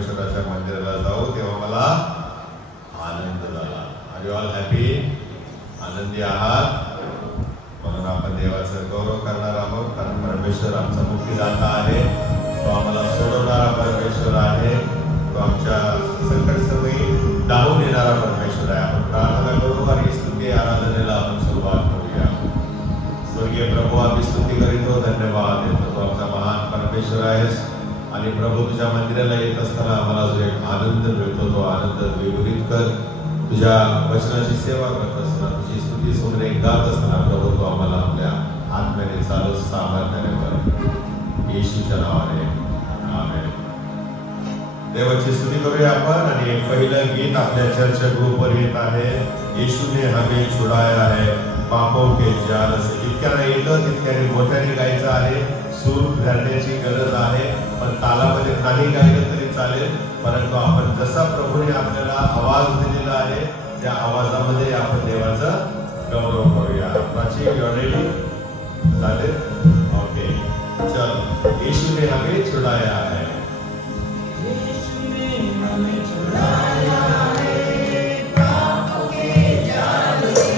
परमेश्वराच्या मंदिराला जाऊ तेव्हा मला आनंद झाला. Are you all happy? आनंदी आहात? म्हणून आपण देवाचा गौरव करणार आहोत, कारण परमेश्वर आमचा मुक्तिदाता आहे. तो आम्हाला सोडवणारा परमेश्वर आहे. तो आमच्या संकट समयी धावून येणारा परमेश्वर आहे. आपण प्रार्थना करू आणि स्तुती आराधनेला आपण सुरुवात करूया. स्वर्गीय प्रभू, आम्ही स्तुती करीतो, धन्यवाद देतो. तो आमचा महान परमेश्वर आहेस आणि प्रभू तुझ्या मंदिराला येत असताना आम्हाला जो एक आनंद मिळतो तो आनंद द्विगुणित कर. तुझ्या वचनाची सेवा करत असताना, तुझी स्तुती सोमरे गात असताना प्रभू तो आम्हाला आपल्या आत्म्याने चालू सामर्थ्याने कर. येशूच्या नावाने आमेन. देवाची स्तुती करूया आपण. आणि पहिलं गीत आपल्या चर्च ग्रुपवर येत आहे. यीशु ने हमें छुड़ाया है पापों के जाल से. जितक्याला येतं तितक्याने मोठ्याने गायचं आहे. सूर धरण्याची गरज आहे, पण तालामध्ये नाही गायलं तरी चालेल. परंतु आपण जसा प्रभूने आपल्याला आवाज दिलेला आहे त्या आवाजामध्ये आपण देवाचा गौरव करूया. प्राची रेडी? चालेल? ओके, चल. यीशु ने हमें छुड़ाया है. यीशु ने हमें छुड़ाया है पापों के जाल से.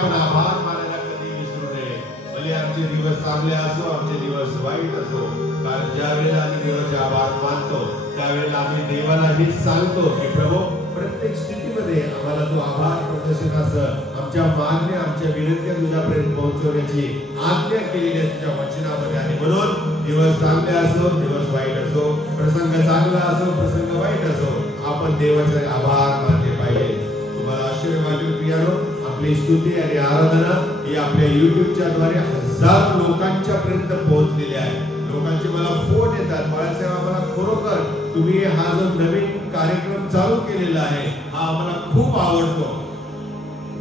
आपण आभार मानायला कधी विसरू नये. भले आमचे दिवस चांगले असो, आमचे दिवस वाईट असो, कारण ज्या वेळेला आम्ही देवाचे आभार मानतो त्यावेळेला आम्ही देवाला हेच सांगतो की प्रभू प्रत्येक स्थितीमध्ये आम्हाला तू आभार प्रदर्शन असं आमच्या मागण्या, आमच्या विनंत्या तुझ्यापर्यंत पोहोचवण्याची आज्ञा केलेली आहे तुझ्या वचनामध्ये. आणि म्हणून दिवस चांगले असो, दिवस वाईट असो, प्रसंग चांगला असो, प्रसंग वाईट असो, आपण देवाचे आभार मानले पाहिजे. तुम्हाला आश्चर्य वाटेल प्रियानो, आपली स्तुती आणि आराधना ही आपल्या युट्यूबच्या द्वारे हजारो लोकांच्या पर्यंत पोहोचलेली आहे. लोकांचे मला फोन येतात, बाळासाहेब आम्हाला खरोखर तुम्ही हा जो नवीन कार्यक्रम चालू केलेला आहे हा आम्हाला खूप आवडतो.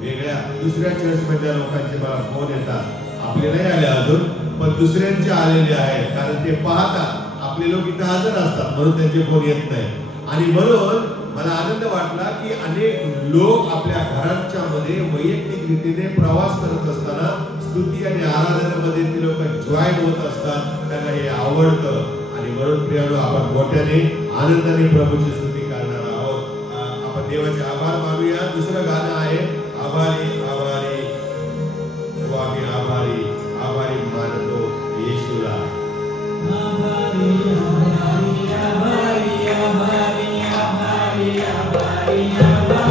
वेगळ्या दुसऱ्या चर्च मधल्या लोकांचे मला फोन येतात, आपले नाही आले अजून पण दुसऱ्यांचे आलेले आहेत, कारण ते पाहतात आपले लोक इथे हजर असतात म्हणून त्यांचे फोन येत नाही. आणि म्हणून मला आनंद वाटला की अनेक लोक आपल्या घराच्या मध्ये वैयक्तिक रीतीने प्रवास करत असताना स्तुती आणि आराधनेमध्ये ते लोक जॉईन होत असतात, त्यांना हे आवडतं. आणि म्हणून प्रियानो आपण मोठ्याने आनंदाने प्रभूची स्तुती करणार आहोत. आपण देवाचे आभार मानूया. दुसरं गाणं आहे आभारी आभारी आम्ही आभारी आभारी मानतो येशूला. आभारी आभारी आभारी आभारी आभारी आभारी आभारी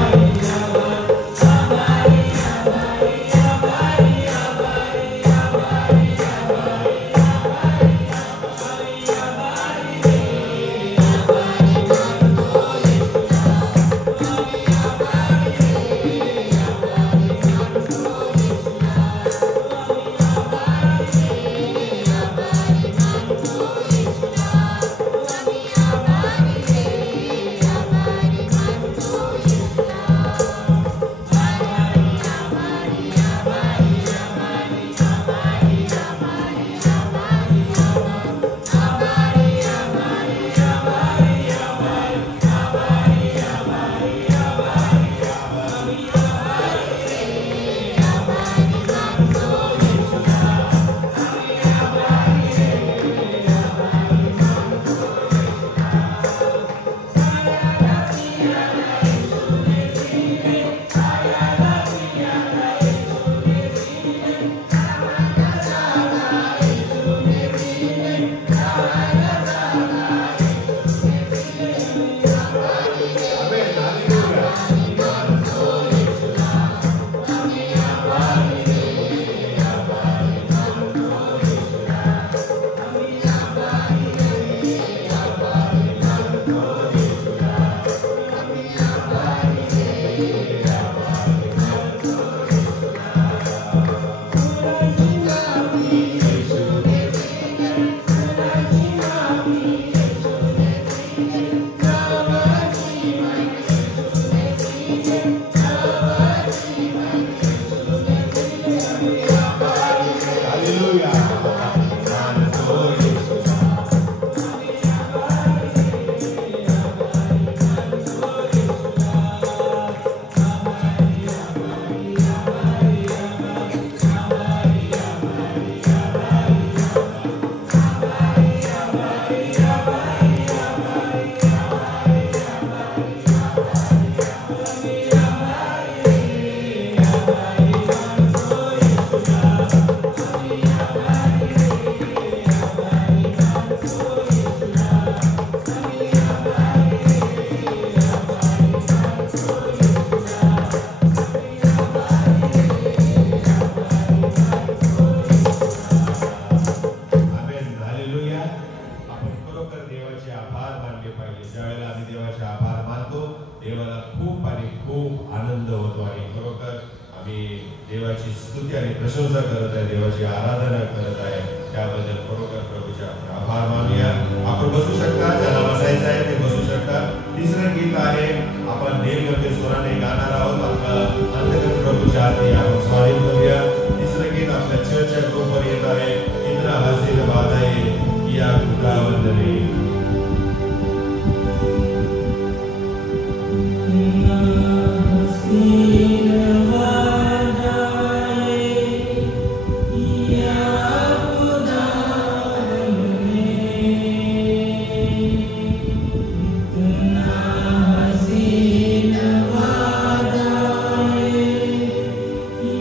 देवाची स्तुती आणि प्रशंसा करत आहे, देवाची आराधना करत आहे. त्याबद्दल खरोखर प्रभूचे आभार मानूया. आपण बसू शकता, ज्याला बसायचं आहे ते बसू शकता. तिसरं गीत आहे, आपण नेमगते स्वराने गाणार आहोत. आपलं अंतर्गत प्रभूच्या हाती आपण स्वाधीन करूया. तिसरं गीत आपल्या चर्चच्या ग्रुपवर येत आहे, इंद्र हसीन वादये या वंदने.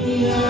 Yeah.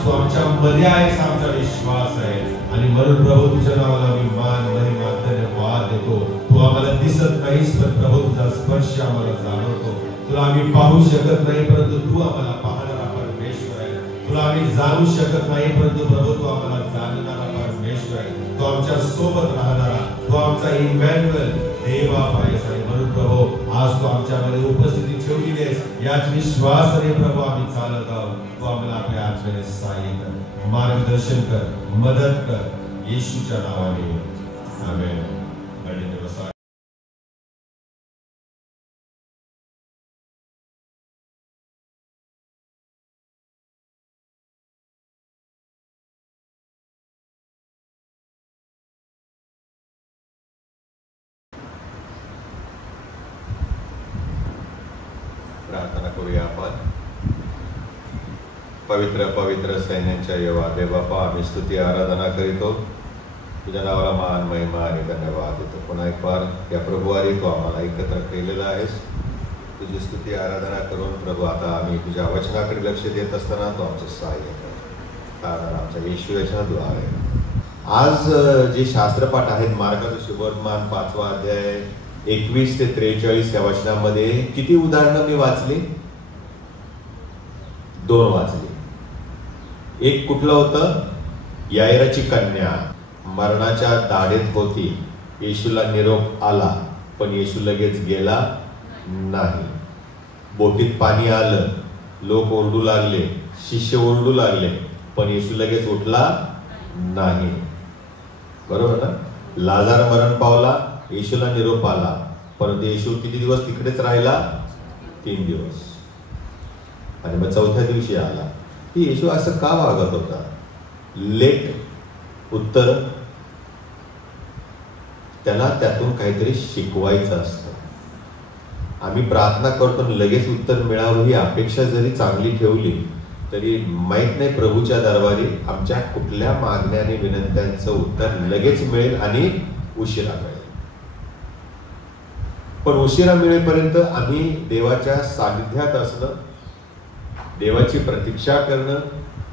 आज तू आमच्या मध्ये आहेस, आमचा विश्वास आहे. आणि म्हणून प्रभू तुझ्या नावाला मी मान महिमा धन्यवाद देतो. तू आम्हाला दिसत नाहीस, पण प्रभू तुझा स्पर्श आम्हाला जाणवतो. तुला आम्ही पाहू शकत नाही, परंतु तू आम्हाला पाहणारा परमेश्वर आहे. तुला आम्ही जाणू शकत नाही, परंतु प्रभू तू आम्हाला जाणणारा परमेश्वर आहे. तो आमच्या सोबत राहणारा, तो आमचा इमॅन्युअल देव आहेस. आणि म्हणून प्रभू आज तू आमच्यामध्ये उपस्थिती ठेवली आहेस, याच विश्वासाने प्रभू आम्ही चालत आहोत. तू आम्हाला आपल्या आत्म्याने सहाय्य कर, मार्गदर्शन कर, मदत कर, येशूच्या नावाने आमेन. प्रार्थना करूया आपण. पवित्र पवित्र सैन्यांच्या येवा देव बापा, आम्ही स्तुती आराधना करीतो. तुझ्या नावाला मान महिमा आणि धन्यवाद देतो. पुन्हा एक बार या प्रभुवारी तू आम्हाला एकत्र केलेला आहेस. तुझी स्तुती आराधना करून प्रभू आता आम्ही तुझ्या वचनाकडे लक्ष देत असताना तू आमचं सहाय्य कर, कारण आमचा येशू याच्याद्वारे. आज जे शास्त्रपाठ आहेत मार्गाचं शुभवर्तमान 5वा अध्याय 21 ते 43 या वचनामध्ये किती उदाहरणं मी वाचली? 2 वाचली. एक कुठलं होतं? यायराची कन्या मरणाच्या दाढेत होती. येशूला निरोप आला, पण येशू लगेच गेला नाही. बोटीत पाणी आलं, लोक ओरडू लागले, शिष्य ओरडू लागले, पण येशू लगेच उठला नाही. बरोबर ना? लाजार मरण पावला, येशूला निरोप आला, परंतु येशू किती दिवस तिकडेच राहिला? 3 दिवस. आणि मग 4थ्या दिवशी आला. की येशू असं का वागत होता? लेट उत्तर, त्याला त्यातून काहीतरी शिकवायचं असतं. आम्ही प्रार्थना करतो लगेच उत्तर मिळावं ही अपेक्षा जरी चांगली ठेवली तरी माहित नाही प्रभूच्या दरबारी आमच्या कुठल्या मागण्या आणि विनंत्यांचं उत्तर लगेच मिळेल आणि उशिरा मिळेल. पण उशिरा मिळेपर्यंत आम्ही देवाच्या सानिध्यात असणं, देवाची प्रतीक्षा करणं,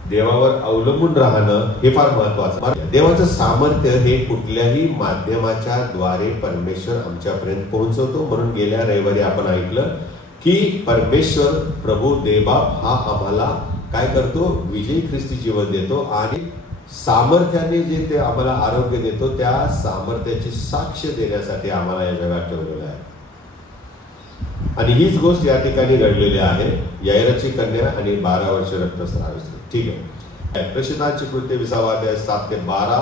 देवावर अवलंबून राहणं हे फार महत्वाचं. देवाचं सामर्थ्य हे कुठल्याही माध्यमाच्या द्वारे परमेश्वर आमच्यापर्यंत पोहोचवतो. म्हणून गेल्या रविवारी आपण ऐकलं की परमेश्वर प्रभू देवबाप हा आम्हाला काय करतो? विजयी ख्रिस्ती जीवन देतो आणि सामर्थ्याने जे ते आम्हाला आरोग्य देतो त्या सामर्थ्याची साक्ष देण्यासाठी आम्हाला या जगात ठेवलेलं आहे. आणि हीच गोष्ट या ठिकाणी घडलेली आहे. यायराची कन्या आणि 12 वर्ष रक्तस्रावी स्त्री. ठीक आहे. प्रेषितांची कृत्य 20 अध्याय 7 ते 12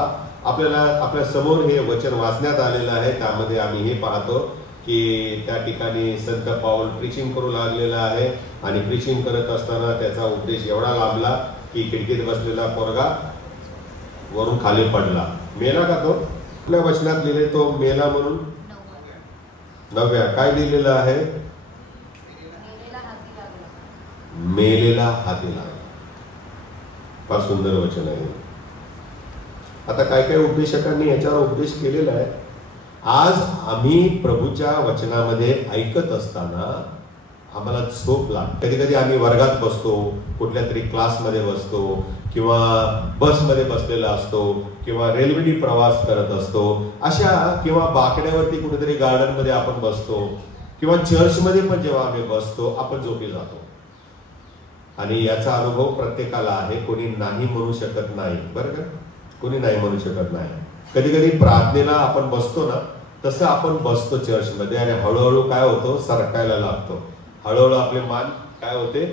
आपल्याला आपल्या समोर हे वचन वाचण्यात आलेलं आहे. त्यामध्ये आम्ही हे पाहतो की त्या ठिकाणी संत पाऊल प्रीचिंग करू लागलेला आहे आणि प्रीचिंग करत असताना त्याचा उपदेश एवढा लांबला की खिडकीत बसलेला पोरगा वरून खाली पडला. मेला का तो? आपल्या वचनात लिहिले तो मेला म्हणून 9व्या काय लिहिलेलं आहे? मेलेला हाती लागला. फार सुंदर वचन आहे. आता काय काय उपदेशकांनी याच्यावर उपदेश केलेला आहे. आज आम्ही प्रभूच्या वचनामध्ये ऐकत असताना आम्हाला झोप लागते. कधी कधी आम्ही वर्गात बसतो, कुठल्या तरी क्लासमध्ये बसतो किंवा बसमध्ये बसलेला असतो किंवा रेल्वेने प्रवास करत असतो अशा, किंवा बाकड्यावरती कुठेतरी गार्डनमध्ये आपण बसतो किंवा चर्चमध्ये पण जेव्हा आम्ही बसतो आपण झोपी जातो. आणि याचा अनुभव प्रत्येकाला आहे. कोणी नाही म्हणू शकत नाही. बरं का? कोणी नाही म्हणू शकत नाही. कधी कधी प्रार्थनेला आपण बसतो ना, तसं आपण बसतो चर्चमध्ये आणि हळूहळू काय होतो? सरकायला लागतो. हळूहळू आपले मान काय होते?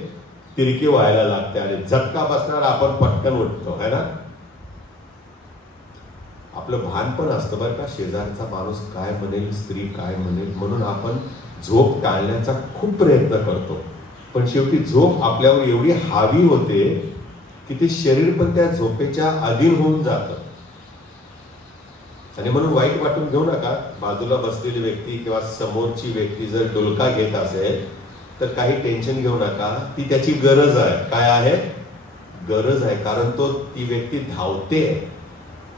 तिरकी व्हायला लागते आणि झटका बसणार आपण पटकन उठतो, है ना? आपलं भान पण असतं बरं का, शेजारचा माणूस काय म्हणेल, स्त्री काय म्हणेल, म्हणून आपण झोप टाळण्याचा खूप प्रयत्न करतो. पण शेवटी झोप आपल्यावर एवढी हावी होते की ते शरीर पण त्या झोपेच्या अधीन होऊन जातं. आणि म्हणून वाईट वाटून घेऊ नका. बाजूला बसलेली व्यक्ती किंवा समोरची व्यक्ती जर डुलका घेत असेल तर काही टेन्शन घेऊ नका. ती त्याची गरज आहे. काय आहे? गरज आहे. कारण ती व्यक्ती धावते.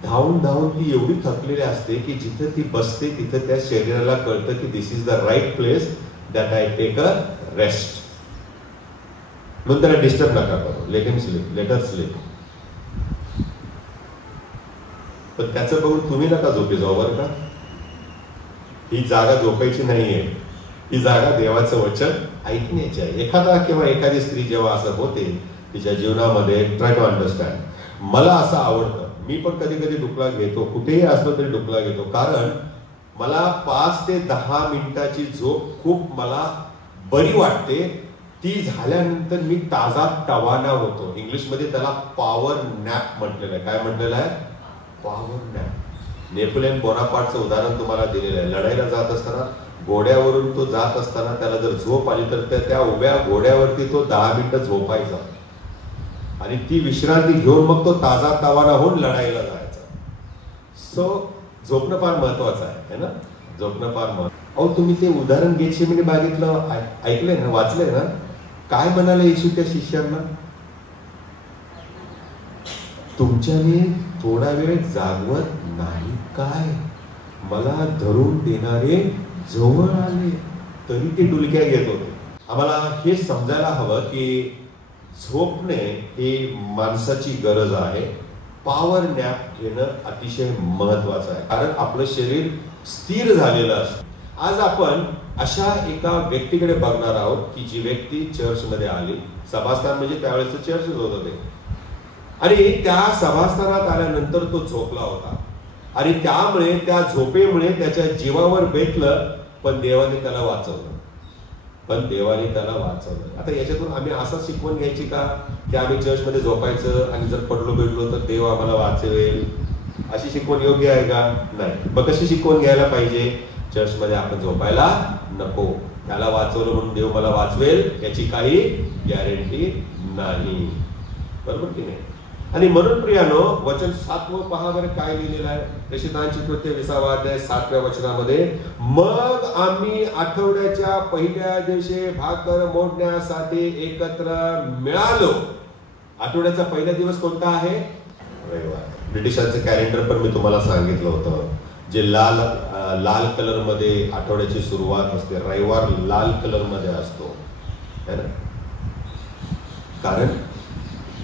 धावून धावून ती एवढी थकलेली असते की जिथे ती बसते तिथे त्या शरीराला कळतं की this is the right place that I take a rest. म्हणून त्याला डिस्टर्ब नका करू. Let him sleep, let us sleep. पण त्याचं बघून तुम्ही नका झोपी जाऊ बरं का. ही जागा झोपायची नाहीये, ही जागा देवाचं वचन ऐकण्याची आहे. एखादा किंवा एखादी स्त्री जेव्हा असं होते तिच्या जीवनामध्ये, ट्राय टू अंडरस्टँड. मला असं आवडतं, मी पण कधी कधी डुकला घेतो, कुठेही असलो तरी डुकला घेतो, कारण मला 5 ते 10 मिनिटाची झोप खूप मला बरी वाटते. ती झाल्यानंतर मी ताजा तवाना होतो. इंग्लिशमध्ये त्याला पॉवर नॅप म्हटलेलं आहे. काय म्हटलेलं आहे? Power nap. नेपोलियन बोनापार्टचं उदाहरण तुम्हाला दिलेलं आहे. लढाईला जात असताना घोड्यावरून तो जात असताना त्याला जर झोप आली तर त्या उभ्या घोड्यावरती तो 10 मिनिटं झोपायचा आणि ती विश्रांती घेऊन मग तो ताजा तवाना होऊन लढाईला जायचा. सो झोपणं फार महत्वाचं आहे ना, झोपणं फार महत्वाचं. अहो तुम्ही ते उदाहरण गेटसेमनी बघितलं, ऐकलंय ना, वाचलंय ना? काय म्हणाले येशू त्या शिष्यांना? तुमच्याने थोडा वेळ जागवत नाही काय? मला धरून देणारे जवळ आले. तरी ते डुलक्या घेत होते. आम्हाला हे समजायला हवं की झोपणे ही माणसाची गरज आहे. पॉवर नॅप घेणं अतिशय महत्वाचं आहे, कारण आपलं शरीर स्थिर झालेलं असतं. आज आपण अशा एका व्यक्तीकडे बघणार आहोत की जी व्यक्ती चर्चमध्ये आली. सभास्थान म्हणजे त्यावेळेस चर्चच होत होते, आणि त्या सभास्थानात आल्यानंतर तो झोपला होता आणि त्यामुळे त्या झोपेमुळे त्याच्या जीवावर बेतलं, पण देवाने त्याला वाचवलं. आता याच्यातून आम्ही असं शिकवून घ्यायची का की आम्ही चर्चमध्ये झोपायचं आणि जर पडलो भेटलो तर देव आम्हाला वाचवेल, अशी शिकवण योग्य आहे का? नाही. मग कशी शिकवून घ्यायला पाहिजे? चर्चमध्ये आपण झोपायला नको. त्याला वाचवलं म्हणून देव मला वाचवेल याची काही गॅरंटी नाही. बरोबर की नाही? आणि म्हणून प्रियानो, वचन 7वं पहा बरं काय लिहिलेलं आहे. प्रेषितांची कृत्य 20वा अध्याय 7व्या वचनामध्ये, मग आम्ही आठवड्याच्या पहिल्या दिवशी भाकर मोडण्यासाठी एकत्र मिळालो. आठवड्याचा पहिला दिवस कोणता आहे? रविवार. ब्रिटिशांचं कॅलेंडर पण मी तुम्हाला सांगितलं होतं, जे लाल कलर मध्ये आठवड्याची सुरुवात असते. रविवार लाल कलर मध्ये असतो, है ना? कारण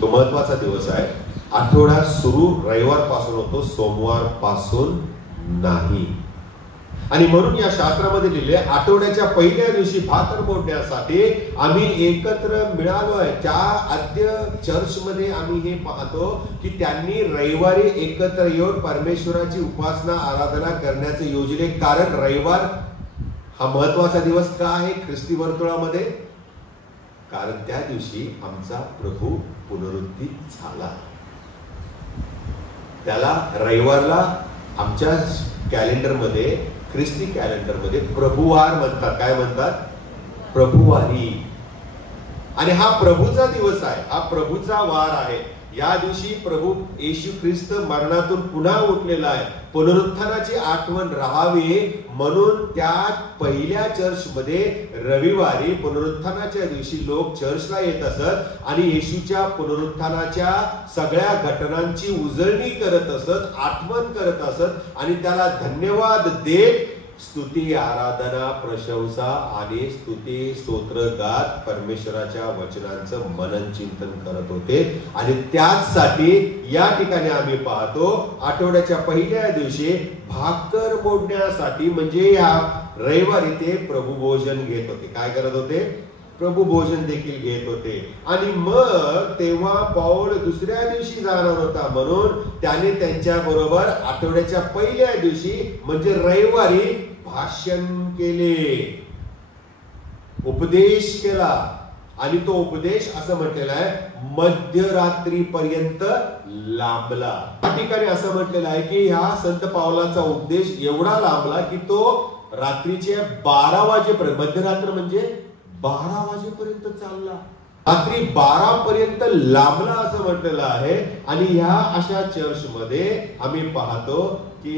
तो महत्वाचा दिवस आहे. आठवडा सुरू रविवार पासून होतो, सोमवार पासून नाही. आणि म्हणून या शास्त्रामध्ये लिहिले, आठवड्याच्या पहिल्या दिवशी भाकर मोडण्यासाठी आम्ही एकत्र मिळालोय. त्या आद्य चर्चमध्ये आम्ही हे पाहतो की त्यांनी रविवारी एकत्र येऊन परमेश्वराची उपासना आराधना करण्याचे योजले. कारण रविवार हा महत्वाचा दिवस का आहे ख्रिस्ती वर्तुळामध्ये? कारण त्या दिवशी आमचा प्रभू पुनरुत्थित झाला. त्याला रविवारला आमच्या कॅलेंडरमध्ये, ख्रिस्ती कॅलेंडरमध्ये प्रभुवार म्हणतात. काय म्हणतात? प्रभुवारी. आणि हा प्रभूचा दिवस आहे, हा प्रभूचा वार आहे. या दिवशी प्रभू येशू ख्रिस्त मरणातून पुन्हा उठलेला आहे. पुनरुत्थानाची आठवण राहावी म्हणून त्या पहिल्या चर्चमध्ये रविवारी पुनरुत्थानाच्या दिवशी लोक चर्चला येत असत आणि येशूच्या पुनरुत्थानाच्या सगळ्या घटनांची उजळणी करत असत, आठवण करत असत आणि त्याला धन्यवाद देत स्तुती, आराधना, प्रशंसा आणि स्तुती स्तोत्र गात परमेश्वराच्या वचनांचं मनन चिंतन करत होते. आणि त्याचसाठी या ठिकाणी आम्ही पाहतो आठवड्याच्या पहिल्या दिवशी भाकर मोडण्यासाठी म्हणजे या रविवारी ते प्रभू भोजन घेत होते. काय करत होते? प्रभू भोजन देखील घेत होते. आणि मग तेव्हा पौल दुसऱ्या दिवशी जाणार होता, म्हणून त्याने त्यांच्या बरोबर आठवड्याच्या पहिल्या दिवशी म्हणजे रविवारी भाषण केले, उपदेश केला. आणि तो उपदेश असं म्हटलेला आहे मध्यरात्रीपर्यंत लांबला. या ठिकाणी असं म्हटलेलं आहे की ह्या संत पावलाचा उपदेश एवढा लांबला की तो रात्रीचे 12 वाजेपर्यंत, मध्यरात्र म्हणजे 12 वाजेपर्यंत चालला. रात्री 12 पर्यंत लांबला असं म्हटलेलं आहे. आणि ह्या अशा चर्चमध्ये आम्ही पाहतो की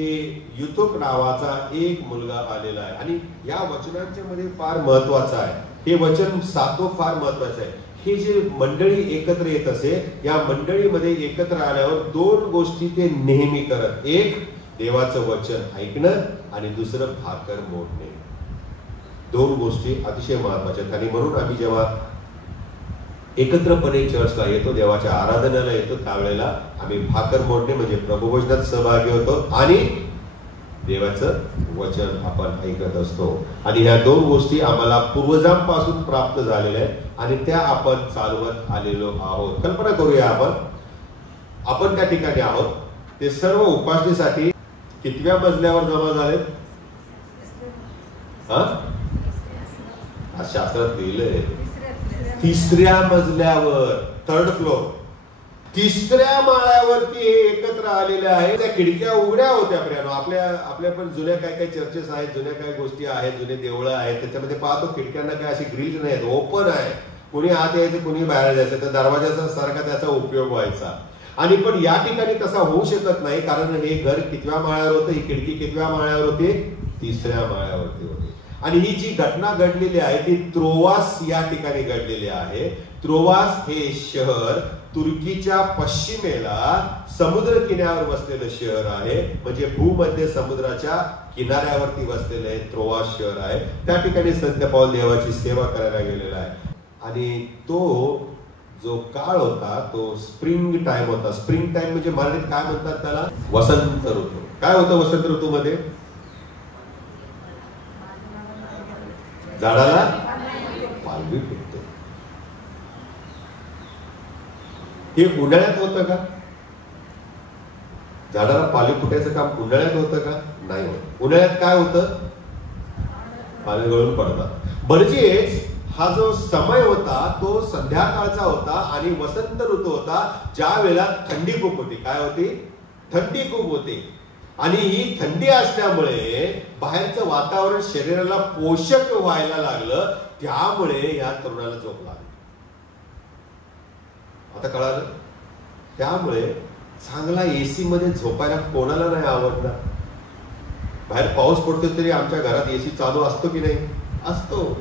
युथुक नावाचा एक मुलगा आलेला आहे. आणि या वचनांच्या मध्ये फार महत्वाचं आहे हे वचन 7वं फार महत्वाचं आहे. हे जे मंडळी एकत्र येत असे, या मंडळीमध्ये एकत्र आल्यावर 2 गोष्टी ते नेहमी करत. एक, देवाचं वचन ऐकणं आणि दुसरं भाकर मोडणे. 2 गोष्टी अतिशय महत्वाच्या आहेत. आणि म्हणून आम्ही जेव्हा एकत्रपणे चर्चला येतो, देवाच्या आराधनाला येतो, त्यावेळेला आम्ही भाकर मोडणे म्हणजे प्रभुभोजनात सहभागी होतो आणि देवाचं वचन आपण ऐकत असतो. आणि ह्या दोन गोष्टी आम्हाला पूर्वजांपासून प्राप्त झालेल्या आहेत आणि त्या आपण चालवत आलेलो आहोत. कल्पना करूया आपण त्या ठिकाणी आहोत. ते सर्व उपासनेसाठी कितव्या मजल्यावर जमा झालेत? शास्त्रात लिहिलंय 3ऱ्या मजल्यावर, 3rd फ्लोर, 3ऱ्या माळ्यावरती हे एकत्र आलेले आहे. त्या खिडक्या उघड्या होत्या. प्रियानो, आपल्या पण जुन्या काय चर्चेस आहेत, जुन्या काय गोष्टी आहेत, जुने देवळं आहेत, त्याच्यामध्ये पाहतो खिडक्यांना काय अशी ग्रिल नाहीत, ओपन आहे. कोणी आत यायचं, कोणी बाहेर जायचं, तर दरवाजाचा सारखा त्याचा उपयोग व्हायचा. आणि पण या ठिकाणी तसा होऊ शकत नाही, कारण हे घर कितव्या माळ्यावर होतं, ही खिडकी कितव्या माळ्यावर होती? 3ऱ्या माळ्यावरती होती. आणि ही जी घटना घडलेली आहे ती त्रोवास या ठिकाणी घडलेली आहे. त्रोवास हे शहर तुर्कीच्या पश्चिमेला समुद्र किनाऱ्यावर वसलेलं शहर आहे. म्हणजे भूमध्य समुद्राच्या किनाऱ्यावरती वसलेलं हे त्रोवास शहर आहे. त्या ठिकाणी संत पौल देवाची सेवा करायला गेलेला आहे. आणि तो जो काळ होता तो स्प्रिंग टाइम होता. स्प्रिंग टाइम म्हणजे मराठीत काय म्हणतात त्याला? वसंत ऋतू. काय होतं वसंत ऋतूमध्ये? झाडाला पालवी फुटते. हे उन्हाळ्यात होतं का? झाडाला पालवी फुटायचं काम उन्हाळ्यात होतं का? नाही होत. उन्हाळ्यात काय होतं? पालवी गळून पडतात. म्हणजेच हा जो समय होता तो संध्याकाळचा होता आणि वसंत ऋतू होता, ज्या वेळेला थंडी खूप होती. काय होती? थंडी खूप होती. आणि ही थंडी असल्यामुळे बाहेरचं वातावरण शरीराला पोषक व्हायला लागलं, त्यामुळे या तरुणाला झोप लागली. आता कळालं? त्यामुळे चांगला एसी मध्ये झोपायला कोणाला नाही आवडणार? बाहेर पाऊस पडतो तरी आमच्या घरात एसी चालू असतो की नाही? असतो.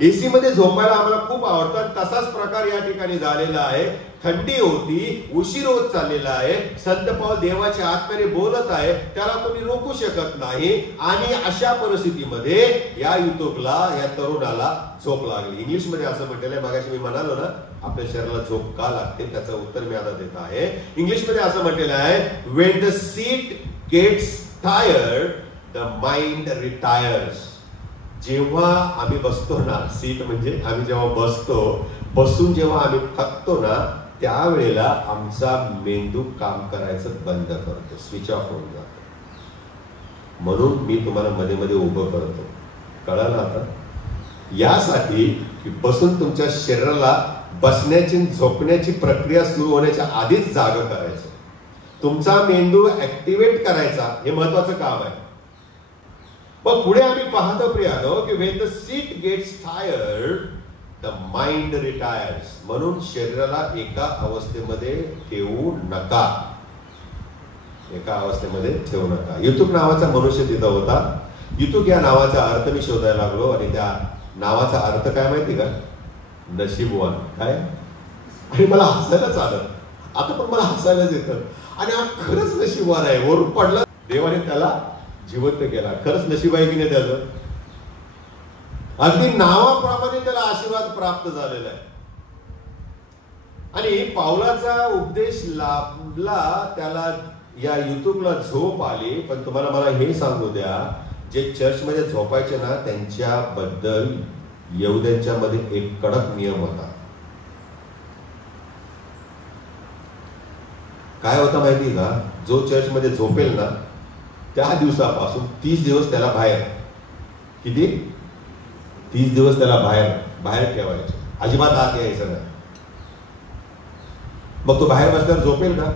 एसी मध्ये झोपायला आम्हाला खूप आवडतात. तसाच प्रकार या ठिकाणी झालेला आहे. थंडी होती, उशीर होत चाललेला आहे. संत पौल देवाच्या आत्म्याने बोलत आहे, त्याला कोणी रोखू शकत नाही. आणि अशा परिस्थितीमध्ये या युतुकला, या तरुणाला झोप लागली. इंग्लिश मध्ये असं म्हटलेलं आहे, मागाशी मी म्हणालो ना आपल्या शरीराला झोप का लागते, त्याचं उत्तर मी आता देत आहे. इंग्लिश मध्ये असं म्हटलेलं आहे, when the seat gets tired the mind retires. जेव्हा आम्ही बसतो ना, सीट म्हणजे आम्ही जेव्हा बसून जेव्हा आम्ही थकतो ना, त्यावेळेला आमचा मेंदू काम करायचं बंद करतो, स्विच ऑफ होऊन जातो. म्हणून मी तुम्हाला मध्ये मध्ये उभं करतो. कळालं आता? यासाठी की बसून तुमच्या शरीराला बसण्याची झोपण्याची प्रक्रिया सुरू होण्याच्या आधीच जाग करायचं, तुमचा मेंदू ऍक्टिव्हेट करायचा, हे महत्वाचं काम आहे. मग पुढे आम्ही पाहतो प्रियानो की when the seat gets tired the mind retires. म्हणून शरीराला एका अवस्थेमध्ये ठेवू नका, एका अवस्थेमध्ये ठेवू नका. युतुक नावाचा मनुष्य तिथं होता. युतुक या नावाचा अर्थ मी शोधायला लागलो आणि त्या नावाचा अर्थ काय माहिती का? नशीबवान. काय? आणि मला हसायलाच आलं. आता पण मला हसायलाच येतं. आणि हा खरंच नशीबवान आहे. वरून पडला, देवाने त्याला जिवंत केला. खरंच नशीब आहे की नाही त्याचं? अगदी नावाप्रमाणे त्याला आशीर्वाद प्राप्त झालेला आहे. आणि पावलाचा उपदेश लाभला, त्याला या युतुकला झोप आली. पण तुम्हाला मला हे सांगू द्या, जे चर्चमध्ये झोपायचे ना, त्यांच्याबद्दल यहुद्यांच्या मध्ये एक कडक नियम होता. काय होता माहिती का? जो चर्चमध्ये झोपेल ना, त्या दिवसापासून 30 दिवस त्याला बाहेर, किती? 30 दिवस त्याला बाहेर ठेवायचे. अजिबात आत यायचं नाही. मग तो बाहेर बसल्यावर झोपेल का?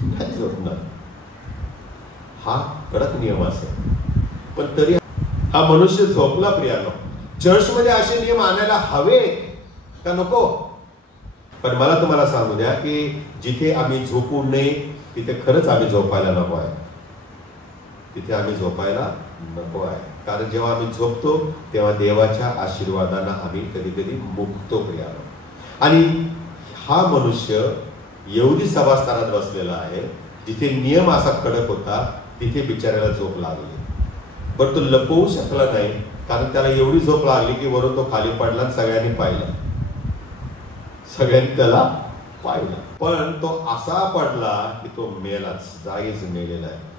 नाही झोपणार. हा कडक नियम असेल. पण तरी हा मनुष्य झोपला प्रियानो. चर्चमध्ये असे नियम आणायला हवे का नको? पण मला तुम्हाला सांगू द्या की जिथे आम्ही झोपू नये तिथे खरंच आम्ही झोपायला नको आहे. तिथे आम्ही झोपायला नको आहे. कारण जेव्हा आम्ही झोपतो तेव्हा देवाच्या आशीर्वादांना आम्ही कधी कधी मुक्तो प्रियानो. आणि हा मनुष्य यहुदी सभास्थानात बसलेला आहे, जिथे नियम असा कडक होता, तिथे बिचाऱ्याला झोप लागली. पण तो लपवू शकला नाही, कारण त्याला एवढी झोप लागली की वरून तो खाली पडला, सगळ्यांनी पाहिलं. सगळ्यांनी त्याला पाहिलं, पण तो असा पडला की तो मेलाच, जागीच मेलेला आहे.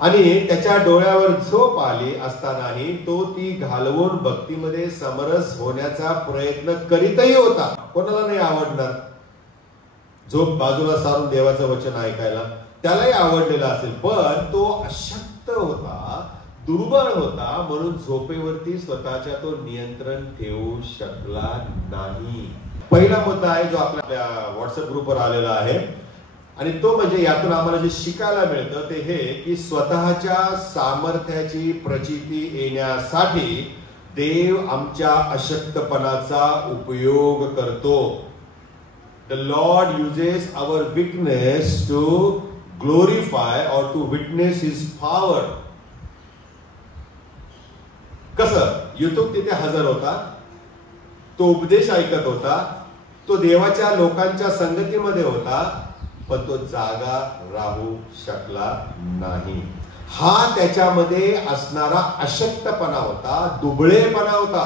आणि त्याच्या डोळ्यावर झोप आली असतानाही तो ती घालवून भक्तीमध्ये समरस होण्याचा प्रयत्न करीतही होता. कोणाला नाही आवडणार झोप बाजूला सारून देवाचं वचन ऐकायला? त्यालाही आवडलेलं असेल, पण तो अशक्त होता, दुर्बळ होता, म्हणून झोपेवरती स्वतःच्या तो नियंत्रण ठेवू शकला नाही. पहिला मुद्दा आहे जो आपल्या व्हॉट्सअप ग्रुपवर आलेला आहे, आणि तो म्हणजे यातून आम्हाला जे शिकायला मिळतं ते हे की स्वतःच्या सामर्थ्याची प्रचिती येण्यासाठी देव आमच्या अशक्तपणाचा उपयोग करतो. The Lord uses our weakness to glorify or to witness His power. कसं? युतुब तिथे हजर होता, तो उपदेश ऐकत होता, तो देवाच्या लोकांच्या संगतीमध्ये होता, पण तो जागा राहू शकला नाही. हा त्याच्यामध्ये असणारा अशक्तपणा होता, दुबळेपणा होता.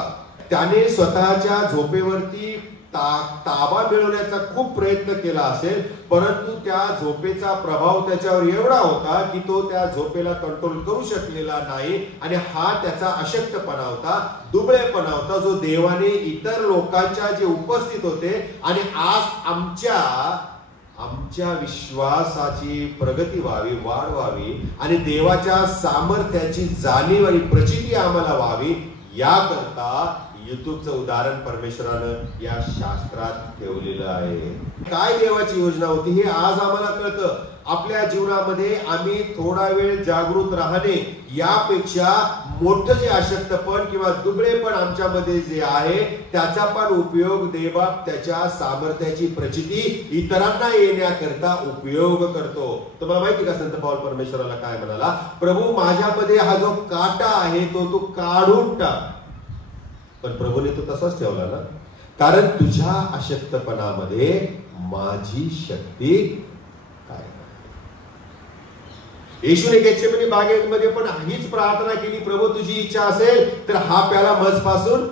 त्याने स्वतःच्या झोपेवरती ताबा मिळवण्याचा खूप प्रयत्न केला असेल, परंतु त्या झोपेचा प्रभाव त्याच्यावर एवढा होता की तो त्या झोपेला कंट्रोल करू शकलेला नाही. आणि हा त्याचा अशक्तपणा होता, दुबळेपणा होता, जो देवाने इतर लोकांच्या जे उपस्थित होते आणि आज आमच्या विश्वासाची प्रगती व्हावी, वाढ व्हावी आणि देवाच्या सामर्थ्याची जाणीव आणि प्रचिती आम्हाला व्हावी, याकरता युतुबचं उदाहरण परमेश्वरानं या शास्त्रात ठेवलेलं आहे. काय देवाची योजना होती हे आज आम्हाला कळतं. आपल्या जीवनामध्ये आम्ही थोडा वेळ जागृत राहणे यापेक्षा मोठं जे अशक्तपण किंवा दुबळेपण आमच्यामध्ये जे आहे त्याचा पण उपयोग देवा त्याच्या सामर्थ्याची प्रचिती इतरांना येण्याकरता उपयोग करतो. तुम्हाला माहिती का संत पाऊल परमेश्वराला काय म्हणाला? प्रभू माझ्यामध्ये हा जो काटा आहे तो काढून टाक. पण प्रभूने तो तसाच ठेवला ना, कारण तुझ्या अशक्तपणामध्ये माझी शक्ती काय. येशूने गेतसेमनी बागेमध्ये पण हीच प्रार्थना केली, प्रभू तुझी इच्छा असेल तर हा प्याला मजपासून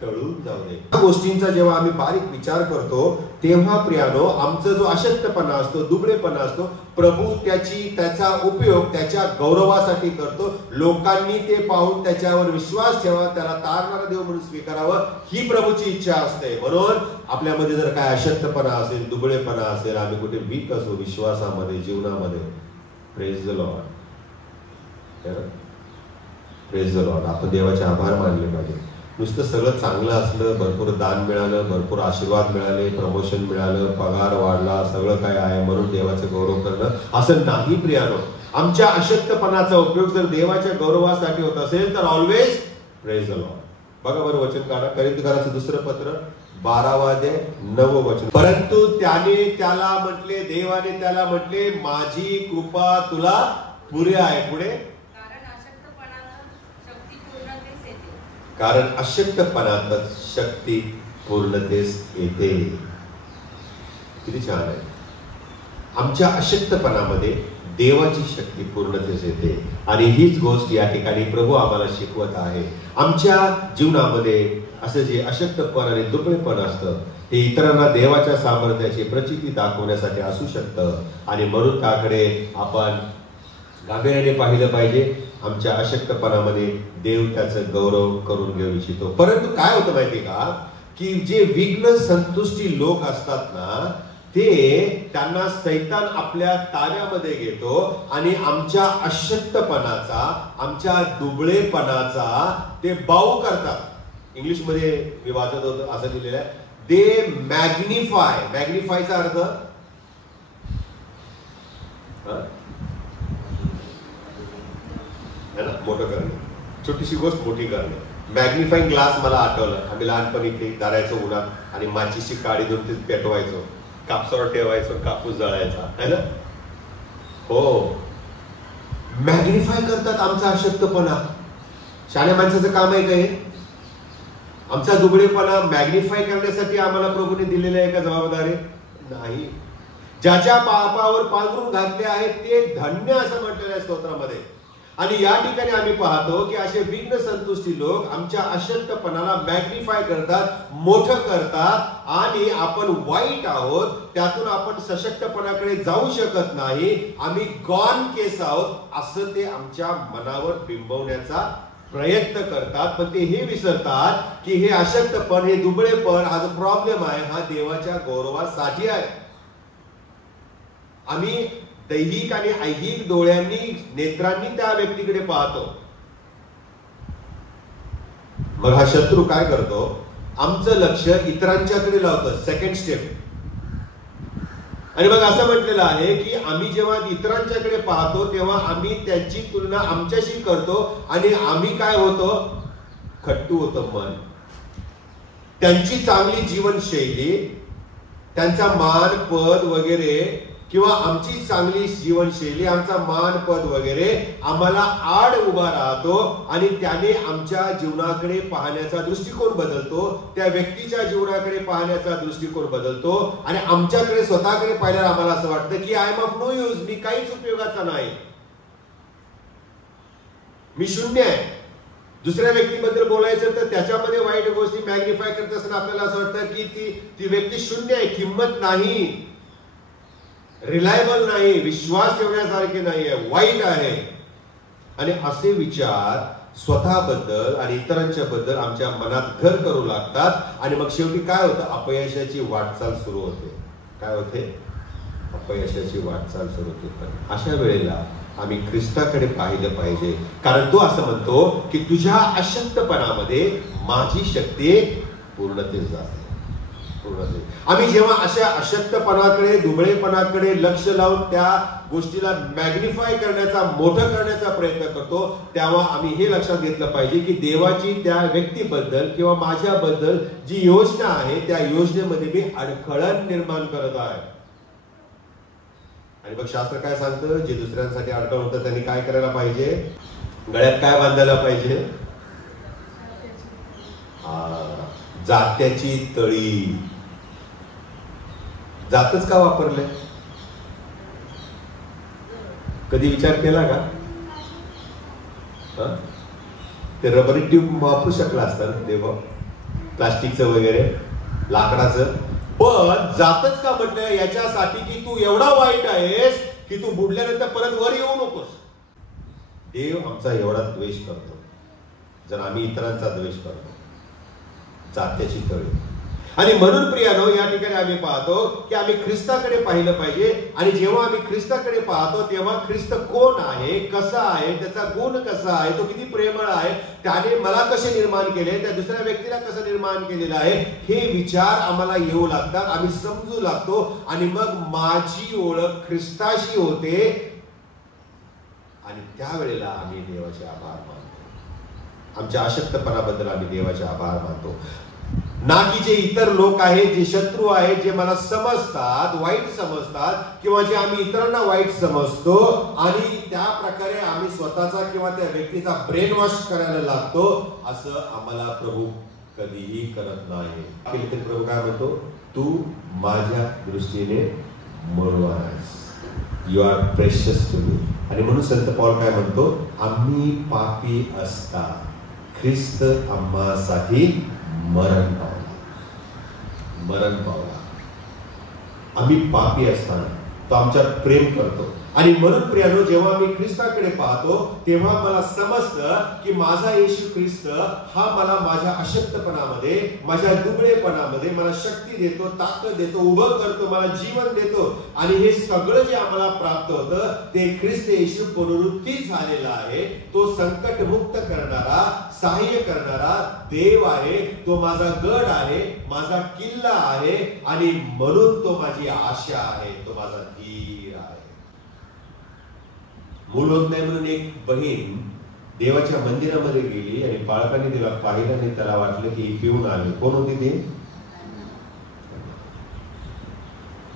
टळून जाऊ दे. या गोष्टींचा जेव्हा आम्ही बारीक विचार करतो तेव्हा प्रियानो आमचा जो अशक्तपणा असतो, दुबळेपणा असतो, प्रभू त्याचा उपयोग त्याच्या गौरवासाठी करतो. लोकांनी ते पाहून त्याच्यावर विश्वास ठेवा, त्याला तारणारा देव म्हणून स्वीकारावं ही प्रभूची इच्छा असते. म्हणून आपल्यामध्ये जर काय अशक्तपणा असेल, दुबळेपणा असेल, आम्ही कुठे वीक असू विश्वासामध्ये, जीवनामध्ये, praise the Lord, praise the Lord, आपण देवाचे आभार मानले पाहिजे. नुसतं सगळं चांगलं असलं, भरपूर दान मिळालं, भरपूर आशीर्वाद मिळाले, प्रमोशन मिळालं, पगार वाढला, सगळं काय आहे म्हणून देवाचं गौरव करणं असं नाही प्रियानो. आमच्या अशक्तपणाचा उपयोग जर देवाच्या गौरवासाठी होत असेल तर ऑलवेज प्रेज द लॉर्ड. बघा बरं वचन काढा, कोरिन्थीकरांचं दुसरं पत्र 12 वचन. परंतु त्याने त्याला म्हटले, देवाने त्याला म्हटले, माझी कृपा तुला पुरे आहे. पुढे कारण अशक्तपणातच शक्ती पूर्णतेस येते. किती छान आहे. आमच्या अशक्तपणामध्ये देवाची शक्ती पूर्णतेस येते. आणि हीच गोष्ट या ठिकाणी प्रभू आम्हाला शिकवत आहे. आमच्या जीवनामध्ये असं जे अशक्तपण आणि दुबळेपण असतं ते इतरांना देवाच्या सामर्थ्याची प्रचिती दाखवण्यासाठी असू शकतं. आणि म्हणून त्याकडे आपण गांभीर्याने पाहिलं पाहिजे. आमच्या अशक्तपणामध्ये देव त्याचं गौरव करून घेऊ इच्छितो. परंतु काय होतं माहिती का, की जे विघ्न संतुष्टी लोक असतात ना, ते त्यांना सैतान आपल्या ताब्यामध्ये घेतो आणि आमच्या अशक्तपणाचा, आमच्या दुबळेपणाचा ते बाऊ करतात. इंग्लिशमध्ये मी वाचत होतो असं दिलेलं आहे, दे मॅग्निफाय. मॅग्निफायचा अर्थ मोठं करणे, छोटीशी गोष्ट मोठी करणे. मॅग्निफाईंग ग्लास मला आठवलं, आम्ही लहानपणी ते धरायचो उन्हात आणि माचीची काडी देऊन ते पेटवायचो, कापसावर ठेवायचो, कापूस जळायचा है ना. हो, मॅग्निफाय करतात आमचा अशक्तपणा. शाण्या माणसाचं काम आहे काय? आमचा दुबळेपणा मॅग्निफाय करण्यासाठी आम्हाला प्रभूने दिलेलं आहे का जबाबदारी? नाही. ज्याच्या पापावर पांघरून घातले आहे ते धन्य असं म्हटलेलं आहे स्तोत्रामध्ये. आणि या ठिकाणी आम्ही पाहतो की असे विघ्न संतुष्टी लोक आमच्या अशक्तपणाला मॅग्निफाय करतात, मोठं करतात आणि आपण वाईट आहोत, त्यातून आपण सशक्तपणाकडे जाऊ शकत नाही, आम्ही गॉन केस आहोत असं ते आमच्या मनावर बिंबवण्याचा प्रयत्न करतात. पण ते हे विसरतात की हे अशक्तपण, हे दुबळेपण हा जो प्रॉब्लेम आहे हा देवाच्या गौरवासाठी आहे. आम्ही दैहिक आणि ऐहिक डोळ्यांनी, नेत्रांनी त्या व्यक्तीकडे पाहतो. मग हा शत्रू काय करतो? आमचं लक्ष इतरांच्याकडे लावतो, सेकंड स्टेप. आणि मग असं म्हटलेलं आहे की आम्ही जेव्हा इतरांच्याकडे पाहतो तेव्हा आम्ही त्यांची तुलना आमच्याशी करतो आणि आम्ही काय होतो? खट्टू होतो मन. त्यांची चांगली जीवनशैली, त्यांचा मान पद वगैरे किंवा आमची चांगली जीवनशैली, आमचा मान पद वगैरे आम्हाला आड उभा राहतो आणि त्याने आमच्या जीवनाकडे पाहण्याचा दृष्टिकोन बदलतो, त्या व्यक्तीच्या जीवनाकडे पाहण्याचा दृष्टिकोन बदलतो आणि आमच्याकडे स्वतःकडे पाहिल्यावर आम्हाला असं वाटतं की I am of no use, मी काहीच उपयोगाचा नाही, मी शून्य आहे. दुसऱ्या व्यक्तीबद्दल बोलायचं तर त्याच्यामध्ये वाईट गोष्टी मॅग्निफाय करत असताना आपल्याला असं वाटतं की ती व्यक्ती शून्य आहे, किंमत नाही, रिलायबल नाही, विश्वास ठेवण्यासारखे नाही आहे, वाईट आहे. आणि असे विचार स्वतःबद्दल आणि इतरांच्या बद्दल आमच्या मनात घर करू लागतात आणि मग शेवटी काय होतं? अपयशाची वाटचाल सुरू होते. काय होते? अपयशाची वाटचाल सुरू होते. पण अशा वेळेला आम्ही ख्रिस्ताकडे पाहिलं पाहिजे, कारण तो असं म्हणतो की तुझ्या अशक्तपणामध्ये माझी शक्ती पूर्णतेस जाते. आम्ही जेव्हा अशा अशक्तपणाकडे, दुबळेपणाकडे लक्ष लावून त्या गोष्टीला मॅग्निफाय करण्याचा, मोठं करण्याचा प्रयत्न करतो, तेव्हा आम्ही हे लक्षात घेतलं पाहिजे की देवाची त्या व्यक्तीबद्दल किंवा माझ्याबद्दल जी योजना आहे त्या योजनेमध्ये मी अडखळण निर्माण करत आहे. आणि मग शास्त्र काय सांगतं? जे दुसऱ्यांसाठी अडखळ होतं त्यांनी काय करायला पाहिजे? गळ्यात काय बांधायला पाहिजे? जात्याची तळी. जातच का वापरले? कधी विचार केला का? ते रबरी ट्यूब वापरू शकला असतात देव, प्लास्टिकचं वगैरे, लाकडाचं. पण जातच का म्हटलं? याच्यासाठी की तू एवढा वाईट आहेस की तू बुडल्यानंतर परत वर येऊ नकोस. देव आमचा एवढा द्वेष करतो जर आम्ही इतरांचा द्वेष करतो. जात्याची तळी. आणि म्हणून प्रियानो, या ठिकाणी आम्ही पाहतो की आम्ही ख्रिस्ताकडे पाहिलं पाहिजे. आणि जेव्हा आम्ही ख्रिस्ताकडे पाहतो तेव्हा ख्रिस्त कोण आहे, कसा आहे, त्याचा गुण कसा आहे, तो किती प्रेमळ आहे, त्याने मला कसे निर्माण केले, त्या दुसऱ्या व्यक्तीला कसं निर्माण केलेलं आहे, हे विचार आम्हाला येऊ लागतात, आम्ही समजू लागतो आणि मग माझी ओळख ख्रिस्ताशी होते. आणि त्यावेळेला आम्ही देवाचे आभार मानतो. आमच्या अशक्तपणाबद्दल आम्ही देवाचे आभार मानतो. ना की जे इतर लोक आहेत, जे शत्रू आहेत, जे मला समजतात, वाईट समजतात, किंवा जे आम्ही इतरांना वाईट समजतो आणि त्या प्रकारे आम्ही स्वतःचा किंवा त्या व्यक्तीचा ब्रेन वॉश करायला लागतो, असं आम्हाला प्रभू कधीही करत नाही. प्रभू काय म्हणतो? तू माझ्या दृष्टीने मूल्यवान आहेस, you are precious to me. आणि म्हणून संत पौल काय म्हणतो? आम्ही पापी असता ख्रिस्त आम्हासाठी मरण पावला. मरण पावला. आम्ही पापी असताना तो आमच्यात प्रेम करतो. आणि म्हणून प्रियानो, जेव्हा मी ख्रिस्ताकडे पाहतो तेव्हा मला समजतं की माझा येशू ख्रिस्त हा मला माझ्या अशक्तपणामध्ये, माझ्या दुबळेपणामध्ये मला शक्ती देतो, ताकद देतो, उभं करतो, मला जीवन देतो. आणि हे सगळं जे आम्हाला प्राप्त होतं ते ख्रिस्त येशू पुनरुत्थी झालेला आहे. तो संकटमुक्त करणारा, सहाय्य करणारा देव आहे. तो माझा गड आहे, माझा किल्ला आहे आणि म्हणून तो माझी आशा आहे, तो माझा धीर आहे. मूल होत नाही म्हणून एक बहीण देवाच्या मंदिरामध्ये गेली आणि बाळकाने तिला पाहिलं आणि त्याला वाटलं की पिऊन आले. कोण होती ती?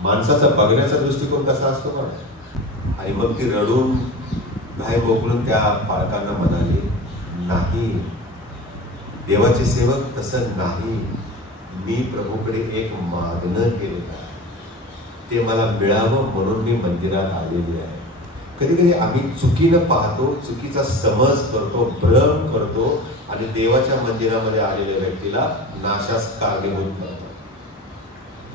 माणसाचा बघण्याचा दृष्टिकोन कसा असतो का? आणि मग ती रडून बाहेर मोकळून त्या बाळकांना म्हणाली, नाही, देवाचे सेवक तसं नाही, मी प्रभूकडे एक मागणं केलं, ते मला मिळावं म्हणून मी मंदिरात आलेली आहे. कधी कधी आम्ही चुकीनं पाहतो, चुकीचा समज करतो, भ्रम करतो आणि देवाच्या मंदिरामध्ये आलेल्या व्यक्तीला नाशास कारणीभूत करतो.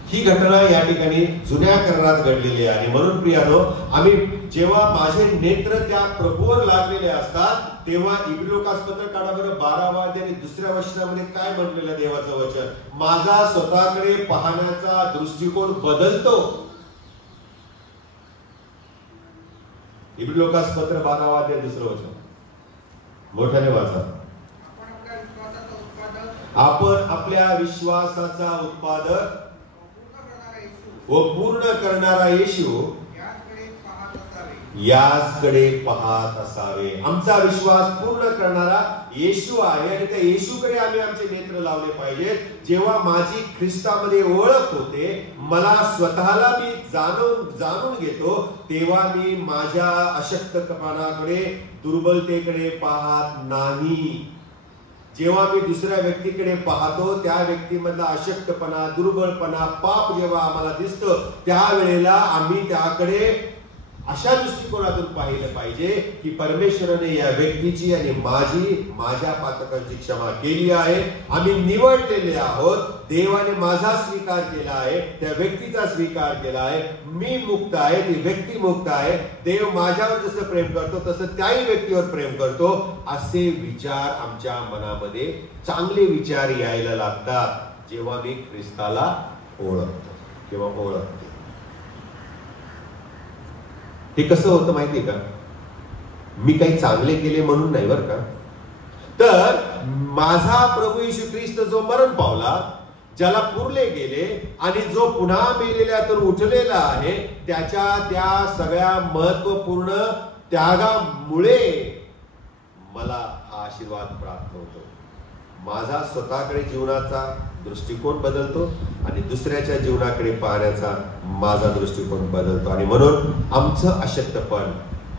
ही घटना या ठिकाणी जुन्या करारात घडलेली आहे. म्हणून प्रियानो, आम्ही जेव्हा माझे नेत्र त्या प्रभूवर लागलेले असतात तेव्हा इब्रिलोकासपत्र काढा बरं 12 आणि 2 वचनामध्ये काय म्हटलेलं देवाचं वचन, माझा स्वतःकडे पाहण्याचा दृष्टिकोन बदलतो. इब्रिलोकासपत्र 12 2 वचन मोठ्याने वाचा. आपण आपल्या विश्वासाचा उत्पादक व पूर्ण करणारा येशू याचकडे पाहत असावे. आमचा विश्वास पूर्ण करणारा येशू आहे आणि त्या येशूकडे आम्ही आमचे नेत्र लावले पाहिजे. जेव्हा माझी ख्रिस्तामध्ये ओळख होते, मला स्वतःला मी जाणून घेतो, तेव्हा मी माझ्या अशक्तपणाकडे, दुर्बलतेकडे पाहत नाही. जेव्हा मी दुसऱ्या व्यक्तीकडे पाहतो, त्या व्यक्तीमधला अशक्तपणा, दुर्बलपणा, पाप जेव्हा आम्हाला दिसतं, त्यावेळेला आम्ही त्याकडे अशा दृष्टिकोनातून पाहिलं पाहिजे की परमेश्वराने या व्यक्तीची आणि माझ्या पातकांची क्षमा केली आहे. आम्ही निवडलेले आहोत. देवाने माझा स्वीकार केला आहे, त्या व्यक्तीचा स्वीकार केला आहे. मी मुक्त आहे, ती व्यक्ती मुक्त आहे. देव माझ्यावर जसं प्रेम करतो तसं त्याही व्यक्तीवर प्रेम करतो. असे विचार आमच्या मनामध्ये, चांगले विचार यायला लागतात जेव्हा मी ख्रिस्ताला ओळखतो किंवा ओळखतो. हे कसं होतं माहितीये का? मी काही चांगले केले म्हणून नाही बरं का, तर माझा प्रभू येशू ख्रिस्त जो मरण पावला, ज्याला पुरले गेले आणि जो पुन्हा मेलेल्यातून उठलेला आहे, त्याच्या त्या सगळ्या महत्वपूर्ण त्यागामुळे मला हा आशीर्वाद प्राप्त होतो. माझा स्वतःकडे जीवनाचा दृष्टिकोन बदलतो आणि दुसऱ्याच्या जीवनाकडे पाहण्याचा माझा दृष्टिकोन बदलतो. आणि म्हणून आमचं अशक्तपण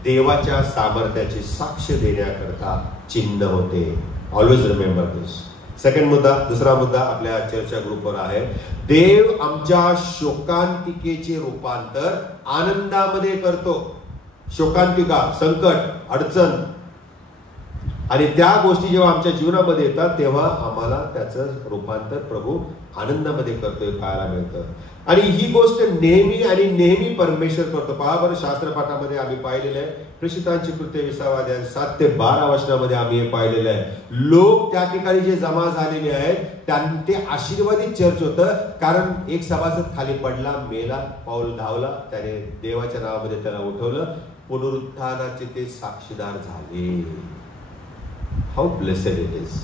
देवाच्या सामर्थ्याची साक्ष देण्याकरता चिन्ह होते. ऑलवेज रिमेंबर दिस. सेकंड मुद्दा, दुसरा मुद्दा आपल्या चर्चा ग्रुपवर आहे. देव आमच्या शोकांतिकेचे रूपांतर आनंदामध्ये करतो. शोकांतिका, संकट, अडचण आणि त्या गोष्टी जेव्हा आमच्या जीवनामध्ये येतात तेव्हा आम्हाला त्याचं रूपांतर प्रभू आनंदामध्ये करतोय पाहायला मिळतं. आणि ही गोष्ट नेहमी परमेश्वर करतो. पहा बरं, शास्त्रपाठामध्ये आम्ही पाहिलेलं आहे, प्रेषितांची कृत्ये 20 अध्याय 7 ते 12 वचनामध्ये आम्ही हे पाहिलेलं आहे. लोक त्या ठिकाणी जे जमा झालेले आहेत ते आशीर्वादित चर्च होतं, कारण एक सभासद खाली पडला, मेला, पाऊल धावला, त्याने देवाच्या नावामध्ये त्याला उठवलं, पुनरुत्थानाचे ते साक्षीदार झाले. How blessed it is.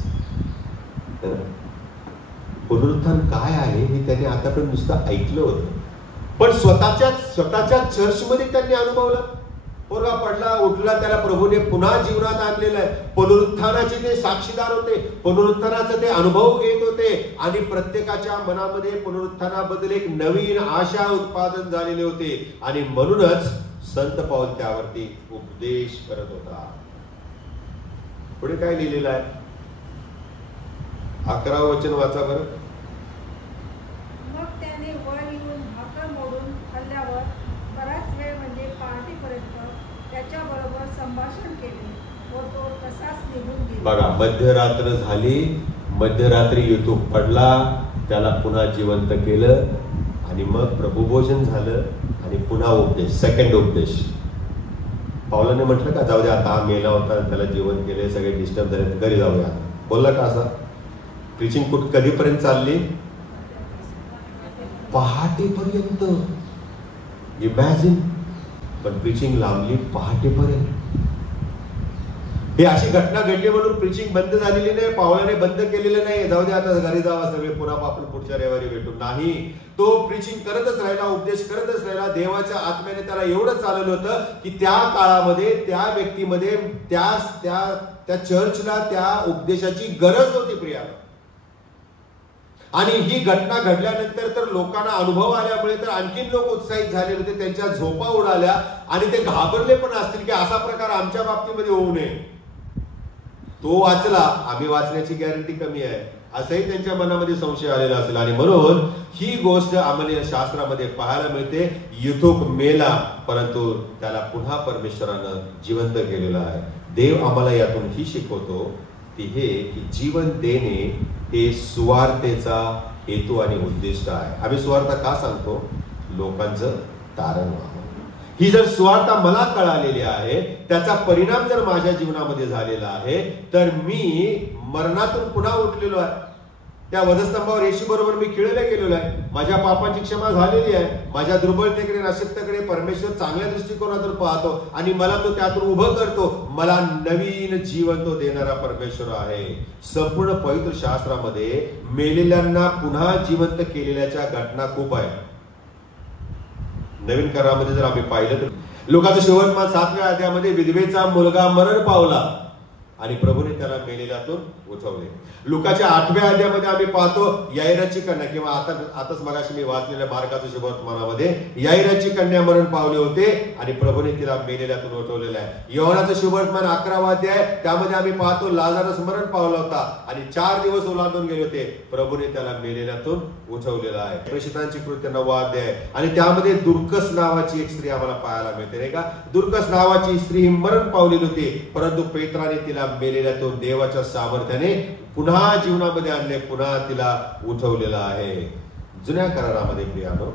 पुनरुत्थान काय आहे हे त्यांनी आतापर्यंत नुसतं ऐकलं होतं, पण स्वतःच्या चर्चमध्ये त्यांनी अनुभवलं. पोरगा पडला, उठला, त्याला प्रभूने पुन्हा जीवनात आणलेलं आहे. पुनरुत्थानाचे ते साक्षीदार होते, पुनरुत्थानाचा ते अनुभव घेत होते आणि प्रत्येकाच्या मनामध्ये पुनरुत्थानाबद्दल एक नवीन आशा उत्पादन झालेले होते. आणि म्हणूनच संत पाऊल त्यावरती उपदेश करत होता. पुढे काय लिहिलेलं आहे? 11वं वचन वाचा बरं. मग त्याने वर येऊन भाकर मोडून खाल्ल्यावर बराच वेळ म्हणजे पहाटेपर्यंत त्याच्याबरोबर संभाषण केले व तो तसाच निघून गेला. बघा, मध्यरात्र झाली, मध्यरात्री येतो पडला, त्याला पुन्हा जिवंत केलं आणि मग प्रभुभोजन झालं आणि पुन्हा उपदेश, सेकंड उपदेश. पावलाने म्हटलं का जाऊ दे, आता हा मेला होता, त्याला जीवन केले, सगळे डिस्टर्ब झाले, घरी जाऊया. बोलला का असा? प्रीचिंग कधीपर्यंत चालली? पहाटेपर्यंत. इमॅजिन. पण प्रीचिंग लांबली पहाटेपर्यंत. हे अशी घटना घडली म्हणून प्रीचिंग बंद झालेली नाही, पावलाने बंद केलेलं नाही, जाऊ दे आता घरी जावा सगळे, पुन्हा आपण पुढच्या रविवारी भेटू. नाही, तो प्रीचिंग करतच राहिला, उपदेश करतच राहिला. देवाच्या आत्म्याने त्याला एवढं चालवलं होतं की त्या काळामध्ये त्या व्यक्तीमध्ये त्या चर्चला त्या उपदेशाची गरज होती प्रिया. आणि ही घटना घडल्यानंतर तर लोकांना अनुभव आल्यामुळे तर आणखीन लोक उत्साहित झाले होते, त्यांच्या झोपा उडाल्या आणि ते घाबरले पण असतील की असा प्रकार आमच्या बाबतीमध्ये होऊ नये. तो वाचला, आम्ही वाचण्याची गॅरंटी कमी आहे, असंही त्यांच्या मनामध्ये संशय आलेला असेल. आणि म्हणून ही गोष्ट आम्हाला शास्त्रामध्ये पाहायला मिळते. युथुक मेला, परंतु त्याला पुन्हा परमेश्वरानं जिवंत केलेला आहे. देव आम्हाला यातून ही शिकवतो ती हे की जीवन देणे हे सुवार्तेचा हेतू आणि उद्दिष्ट आहे. आम्ही सुवार्ता का सांगतो? लोकांचं तारण व्हावं. ही जर सुवार्ता मला कळालेली आहे, त्याचा परिणाम जर माझ्या जीवनामध्ये झालेला आहे, तर मी मरणातून पुन्हा उठलेलो आहे. त्या वधस्तंभावर येशू बरोबर मी खिळले गेलेलो आहे. माझ्या पापाची क्षमा झालेली आहे. माझ्या दुर्बलतेकडे, नाशकतेकडे परमेश्वर चांगल्या दृष्टिकोनातून पाहतो आणि मला तो त्यातून उभं करतो. मला नवीन जीवन तो देणारा परमेश्वर आहे. संपूर्ण पवित्र शास्त्रामध्ये मेलेल्यांना पुन्हा जिवंत केलेल्याच्या घटना खूप आहेत. नवीन करारामध्ये जर आम्ही पाहिलं तर लोकांचं शेवटमान 7व्या अध्यायामध्ये विधवेचा मुलगा मरण पावला आणि प्रभूने त्याला मेलेल्यातून उठवले. लुकाच्या 8व्या अध्यायामध्ये आम्ही पाहतो याईराची कन्या, किंवा आताच मगाशी मी वाचलेल्या मार्काच्या शुभवर्तमानामध्ये याईराची कन्या मरण पावले होते आणि प्रभूने तिला मेलेल्यातून उठवलेलं आहे. योहानाचं शुभवर्तमान 11वा अध्याय, त्यामध्ये आम्ही पाहतो लाजारस मरण पावला होता आणि 4 दिवस ओलांडून गेले होते. प्रभूने त्याला मेलेल्यातून उठवलेला आहे. प्रेषितांची कृत्य 9वा अध्याय, आणि त्यामध्ये दुर्कस नावाची एक स्त्री आम्हाला पाहायला मिळते नाही का. दुर्कस नावाची स्त्री ही मरण पावलेली होती, परंतु पेत्राने तिला मेलेल्यातून देवाच्या सामर्थ्याने पुन्हा जीवनामध्ये आणले, पुन्हा तिला उठवलेला आहे. जुन्या करारामध्ये प्रियानो,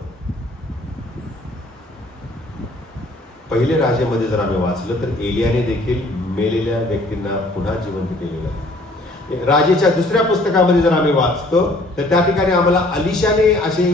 पहिले राजेमध्ये जर आम्ही वाचलं तर एलियाने देखील मेलेल्या व्यक्तींना पुन्हा जिवंत केलेलं आहे. राजेच्या दुसऱ्या पुस्तकामध्ये जर आम्ही वाचतो तर त्या ठिकाणी आम्हाला अलिशाने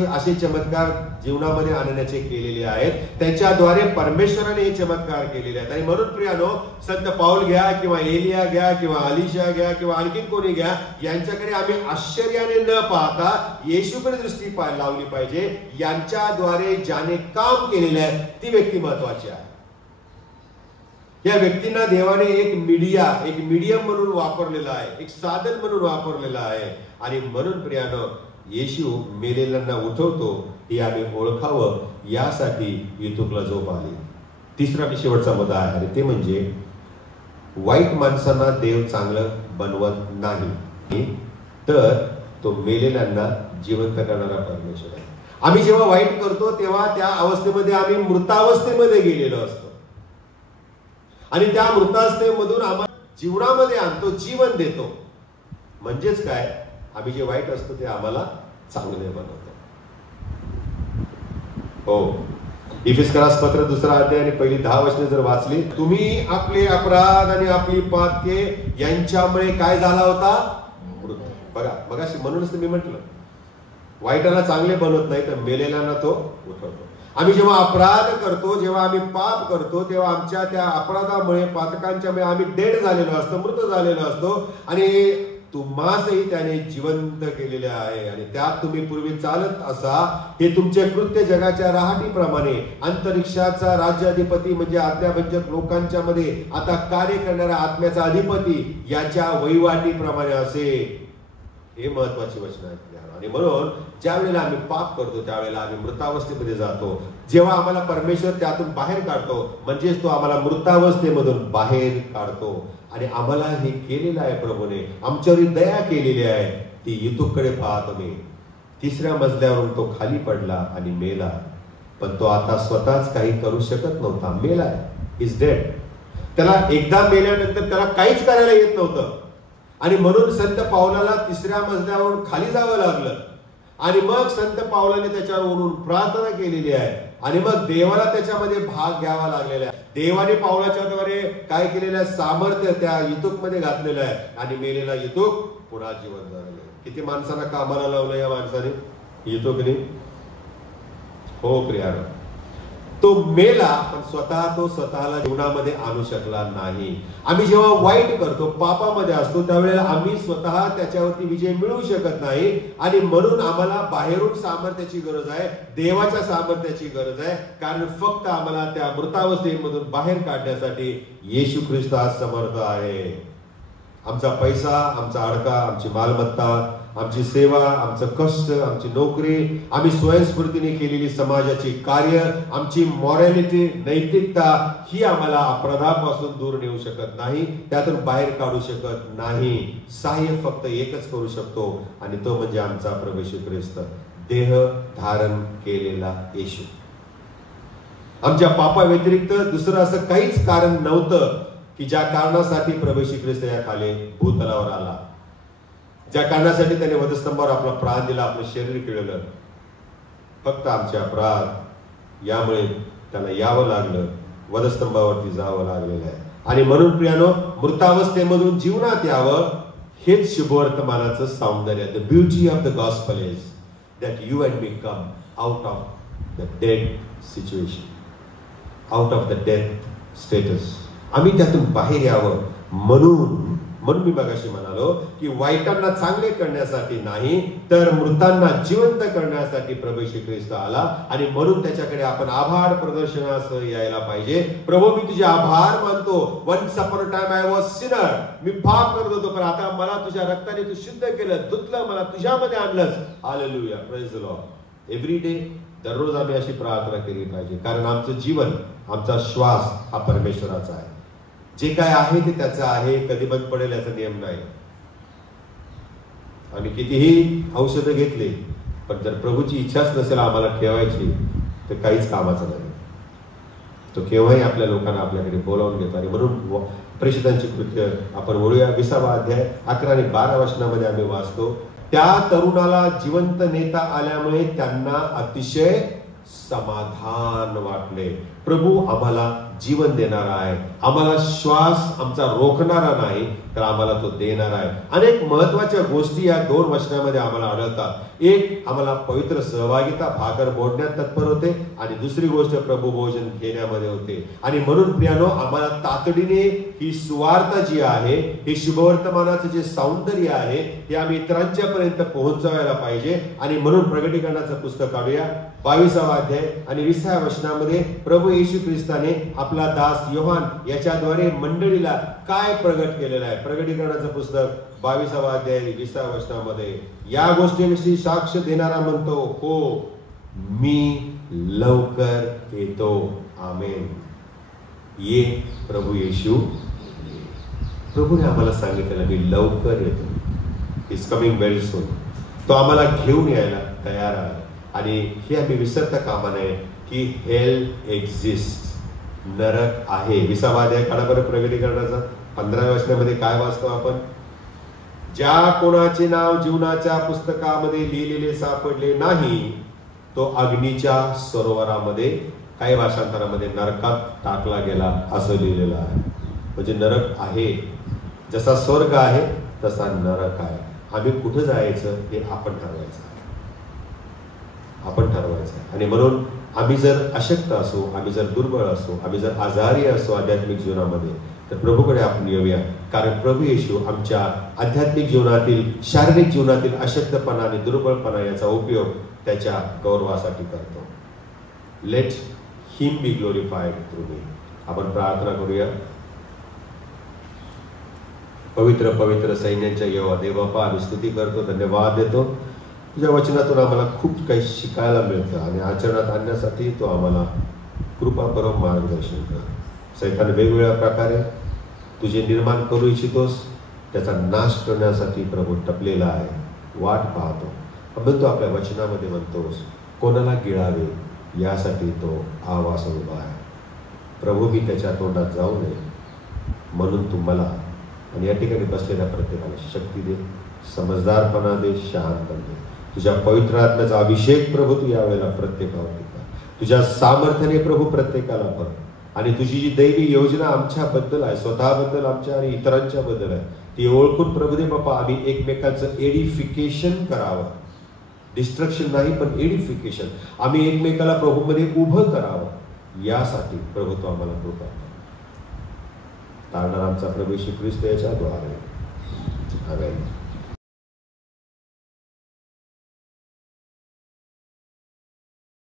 असे चमत्कार जीवनामध्ये आणण्याचे केलेले आहेत. त्यांच्याद्वारे परमेश्वराने हे चमत्कार केलेले आहेत. आणि म्हणून प्रियानो, संत पाऊल घ्या किंवा एलिया घ्या किंवा अलिशा घ्या किंवा आणखी कोणी घ्या, यांच्याकडे आम्ही आश्चर्याने न पाहता येशूकडे दृष्टी लावली पाहिजे. यांच्याद्वारे ज्याने काम केलेले आहे ती व्यक्ती महत्वाची आहे. या व्यक्तींना देवाने एक मीडियम म्हणून वापरलेला आहे, एक साधन म्हणून वापरलेला आहे. आणि म्हणून प्रियानो, येशू मेलेल्यांना उठवतो हे आम्ही ओळखावं, यासाठी युथुकला झोप आली. तिसरा आणि शेवटचा मुद्दा आहे आणि ते म्हणजे वाईट माणसांना देव चांगलं बनवत नाही, तर तो मेलेल्यांना जिवंत करणारा परमेश्वर आहे. आम्ही जेव्हा वाईट करतो तेव्हा त्या अवस्थेमध्ये आम्ही मृतावस्थेमध्ये गेलेलो असतो आणि त्या मृतावस्थेमधून आम्हाला जीवनामध्ये आणतो, जीवन देतो. म्हणजेच काय, आम्ही जे वाईट असतो ते आम्हाला चांगले बनवतो. हो, इफिस्करास पत्र 2रा अध्याय आणि पहिली 10 वचने जर वाचली, तुम्ही आपले अपराध आणि आपली पातके यांच्यामुळे काय झाला होता? मृत्यू. बघा, मगाशी म्हणूनच मी म्हटलं, वाईटाला चांगले बनवत नाही तर मेलेल्यांना तो उठवतो. आम्ही जेव्हा अपराध करतो, जेव्हा आम्ही पाप करतो, तेव्हा आमच्या त्या अपराधामुळे, पातकांच्यामुळे आम्ही डेड झालेलो असतो, मृत झालेलो असतो. आणि तुम्हासही त्याने जिवंत केलेले आहे आणि त्यात तुम्ही पूर्वी चालत असा. हे तुमचे कृत्य जगाच्या राहटीप्रमाणे अंतरिक्षाचा राज्याधिपती म्हणजे आज्ञाभंजक लोकांच्या मध्ये आता कार्य करणारा आत्म्याचा अधिपती याच्या वहिवाटीप्रमाणे असे. हे महत्वाची वचन आहेत. आणि म्हणून ज्या वेळेला आम्ही पाप करतो त्यावेळेला आम्ही मृतावस्थेमध्ये जातो. जेव्हा आम्हाला परमेश्वर त्यातून बाहेर काढतो, म्हणजेच तो आम्हाला मृतावस्थेमधून बाहेर काढतो. आणि आम्हाला हे केलेलं आहे प्रभूने, आमच्यावर दया केलेली आहे. ती युथुककडे पाहतो मी. 3ऱ्या मजल्यावरून तो खाली पडला आणि मेला, पण तो आता स्वतःच काही करू शकत नव्हता. मेला, इज डेड. त्याला एकदा मेल्यानंतर त्याला काहीच करायला येत नव्हतं. आणि म्हणून संत पावलाला 3ऱ्या मजल्यावरून खाली जावं लागलं. आणि मग संत पावलाने त्याच्यावर ओढून प्रार्थना केलेली आहे आणि मग देवाला त्याच्यामध्ये भाग घ्यावा लागलेला आहे. देवाने पावलाच्या द्वारे काय केलेलं आहे? सामर्थ्य त्या युथुक मध्ये घातलेलं आहे आणि मेलेला युथुक पुन्हा जिवंत झालेला आहे. किती माणसांना कामाला लावलं या माणसाने, युथुकने. हो प्रियानो, तो मेला पण तो स्वतःला जीवनामध्ये आणू शकला नाही. आम्ही जेव्हा वाईट करतो, पापामध्ये असतो, त्यावेळेला आम्ही स्वतः त्याच्यावरती विजय मिळवू शकत नाही. आणि म्हणून आम्हाला बाहेरून सामर्थ्याची गरज आहे, देवाच्या सामर्थ्याची गरज आहे. कारण फक्त आम्हाला त्या मृतावस्थेमधून बाहेर काढण्यासाठी येशू ख्रिस्त आज समर्थ आहे. आमचा पैसा, आमचा अडका, आमची मालमत्ता, आमची सेवा, आमचं कष्ट, आमची नोकरी, आम्ही स्वयंस्फूर्तीने केलेली समाजाची कार्य, आमची मॉरॅलिटी, नैतिकता ही आम्हाला अपराधापासून दूर नेऊ शकत नाही, त्यातून बाहेर काढू शकत नाही. सहाय्य फक्त एकच करू शकतो आणि तो म्हणजे आमचा प्रभू येशू ख्रिस्त, देह धारण केलेला येशू. आमच्या पापा व्यतिरिक्त दुसरं असं काहीच कारण नव्हतं की ज्या कारणासाठी प्रभू येशू ख्रिस्त या खाली भूतलावर आला, ज्या कारणासाठी त्याने वधस्तंभावर आपला प्राण दिला, आपलं शरीर केलेलं. फक्त आमचे अपराध, यामुळे त्याला यावं लागलं, वधस्तंभावरती जावं लागलेलं आहे. आणि म्हणून प्रियानो, मृतावस्थेमधून जीवनात यावं, हेच शुभवर्तमानाचं सौंदर्य. The beauty of the gospel is that you and me come out of the dead situation, out of the death status. आम्ही त्यातून बाहेर यावं. म्हणून मी मगाशी म्हणालो की वाईटांना चांगले करण्यासाठी नाही, तर मृतांना जिवंत करण्यासाठी प्रभू येशू ख्रिस्त आला. आणि म्हणून त्याच्याकडे आपण आभार प्रदर्शनासह यायला पाहिजे. प्रभू, मी तुझे आभार मानतो. Once upon a time I was sinner, मी पाप करत होतो, पण आता मला तुझ्या रक्ताने तू शुद्ध केलं, धुतलं, मला तुझ्यामध्ये आणलंस. Hallelujah, praise the lord. Every day, दररोज आम्ही अशी प्रार्थना केली पाहिजे, कारण आमचं जीवन, आमचा श्वास हा परमेश्वराचा आहे. जे काय आहे ते त्याचं आहे, कधी बंद पडेल याचा नियम नाही. आम्ही कितीही औषधं घेतले, पण जर प्रभूची इच्छाच नसेल आम्हाला ठेवायची, तर काहीच कामाचं नाही. तो केव्हाही आपल्या लोकांना आपल्याकडे बोलावून घेतो. आणि म्हणून प्रेषितांची कृत्य आपण वळूया. 20वा अध्याय 11 आणि 12 वचनामध्ये आम्ही वाचतो, त्या तरुणाला जिवंत नेता आल्यामुळे त्यांना अतिशय समाधान वाटले. प्रभू आम्हाला जीवन देणारा आहे, आम्हाला श्वास आमचा रोखणारा नाही, तर आम्हाला तो देणार आहे. अनेक महत्वाच्या गोष्टी या 2 वचनामध्ये आम्हाला आढळतात. एक, आम्हाला पवित्र सहभागिता, भाकर मोडण्यात तत्पर होते, आणि दुसरी गोष्ट प्रभू भोजन घेण्यामध्ये होते. आणि म्हणून प्रियानो, आम्हाला तातडीने ही सुवार्ता जी आहे, हे शुभवर्तमानाचं जे सौंदर्य आहे, हे आम्ही इतरांच्या पर्यंत पोहोचवायला पाहिजे. आणि म्हणून प्रकटीकरणाचं पुस्तक काढूया, 22वा अध्याय आणि 20व्या वचनामध्ये प्रभू येशू ख्रिस्ताने आपला दास योहान याच्याद्वारे मंडळीला काय प्रगट केलेलं आहे. प्रकटीकरणाचं पुस्तक 22वा अध्याय 20व्या वचनामध्ये या गोष्टीविषयी साक्ष देणारा म्हणतो, हो मी लवकर येतो. आमेन. ये प्रभू येशू. प्रभूने आम्हाला सांगितलेलं, मी लवकर येतो. Is coming very soon. तो आम्हाला घेऊन यायला तयार आहे. आणि हे आम्ही विसरता कामा नये की हेल एक्झिस्ट, नरक आहे. 20वा अध्याय काढा बरं प्रकटीकरणाचा. 15व्या वचनामध्ये काय वाचतो आपण, ज्या कोणाचे नाव जीवनाच्या पुस्तकामध्ये लिहिलेले सापडले नाही, तो अग्नीच्या सरोवरामध्ये, काही भाषांतरामध्ये नरकात टाकला गेला, असं लिहिलेलं आहे. म्हणजे नरक आहे. जसा स्वर्ग आहे तसा नरक आहे. आम्ही कुठं जायचं हे आपण ठरवायचं. आणि म्हणून आम्ही जर अशक्त असो, आम्ही जर दुर्बळ असो, आम्ही जर आजारी असो आध्यात्मिक जीवनामध्ये, तर प्रभूकडे आपण येऊया. कारण प्रभू येशू आमच्या आध्यात्मिक जीवनातील, शारीरिक जीवनातील अशक्तपणा आणि दुर्बळपणा याचा उपयोग त्याच्या गौरवासाठी करतो. लेट हिम बी ग्लोरिफाईड थ्रू मी. आपण प्रार्थना करूया. पवित्र पवित्र सैन्यांच्या यहोवा देवबापा, आम्ही स्तुती करतो, धन्यवाद देतो. तुझ्या वचनातून आम्हाला खूप काही शिकायला मिळतं आणि आचरणात आणण्यासाठी तो आम्हाला कृपापूर्वक मार्गदर्शन कर. सैतान वेगवेगळ्या प्रकारे तुझे निर्माण करू इच्छितोस, त्याचा नाश करण्यासाठी प्रभू टपलेला आहे, वाट पाहतो. आपण तो आपल्या वचनामध्ये म्हणतोस, कोणाला गिळावे यासाठी तो आवाज उभा आहे. प्रभू, मी त्याच्या तोंडात जाऊ नये म्हणून तू मला आणि या ठिकाणी बसलेल्या प्रत्येकाला शक्ती दे, समजदारपणा दे, शहाणपण दे. तुझ्या पवित्र आत्म्याचा अभिषेक प्रभू तू यावेळेला प्रत्येकावरती कर. तुझ्या सामर्थ्याने प्रभू प्रत्येकाला भर. आणि तुझी जी दैवी योजना आमच्याबद्दल आहे, स्वतःबद्दल, आमच्या आणि इतरांच्या बद्दल आहे, ती ओळखून प्रभू दे बाप्पा, आम्ही एकमेकांचं एडिफिकेशन करावं. डिस्ट्रक्शन नाही, पण एडिफिकेशन. आम्ही एकमेकाला प्रभूमध्ये उभं करावं, यासाठी प्रभू तो आम्हाला कृपा कर. तारणार आमचा प्रभू येशू ख्रिस्त याच्या द्वारे. आमेन.